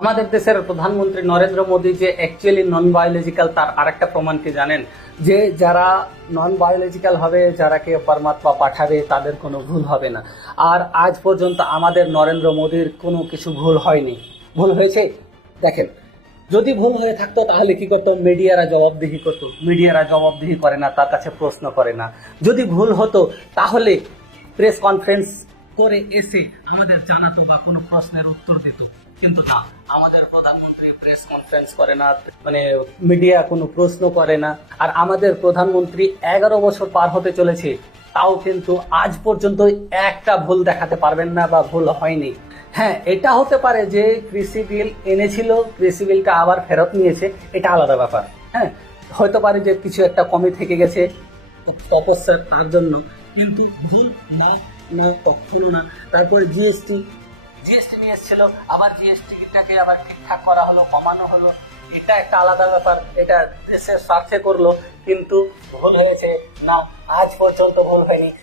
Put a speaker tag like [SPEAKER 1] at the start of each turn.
[SPEAKER 1] আমাদের দেশের প্রধানমন্ত্রী নরেন্দ্র মোদী যে অ্যাকচুয়ালি নন বায়োলজিক্যাল তার আরেকটা প্রমাণ কি জানেন? যে যারা নন বায়োলজিক্যাল হবে যারাকে পরমাত্মা পাঠাবে, তাদের কোনো ভুল হবে না। আর আজ পর্যন্ত আমাদের নরেন্দ্র মোদীর কোনো কিছু ভুল হয়নি। ভুল হয়েছে? দেখেন, যদি ভুল হয়ে থাকতো, তাহলে কি করতো? মিডিয়ারা জবাবদিহি করতো। মিডিয়ারা জবাবদিহি করে না, তার কাছে প্রশ্ন করে না। যদি ভুল হতো, তাহলে প্রেস কনফারেন্স করে এসে আমাদের জানাতো বা কোনো প্রশ্নের উত্তর দিত। কিন্তু না, আমাদের প্রধানমন্ত্রী প্রেস কনফারেন্স করে না মানে মিডিয়া কোনো প্রশ্ন করে না। আর আমাদের প্রধানমন্ত্রী এগারো বছর পার হতে চলেছে, তাও কিন্তু আজ পর্যন্ত একটা ভুল দেখাতে পারবেন না বা ভুল হয়নি। হ্যাঁ এটা হতে পারে যে কৃষি বিল এনেছিল, কৃষি বিলটা আবার ফেরত নিয়েছে, এটা আলাদা ব্যাপার। হ্যাঁ হতে পারে যে কিছু একটা কমে থেকে গেছে, তপস্যার তার জন্য। কিন্তু ভুল না না, কখনো না। তারপরে জিএসটি জিএসটি নিয়ে এসেছিল, আবার জিএসটিটাকে আবার ঠিকঠাক করা হলো, কমানো হলো। এটা একটা আলাদা ব্যাপার, এটা দেশের স্বার্থে করল, কিন্তু ভুল হয়েছে। না, আজ পর্যন্ত ভুল হয়নি।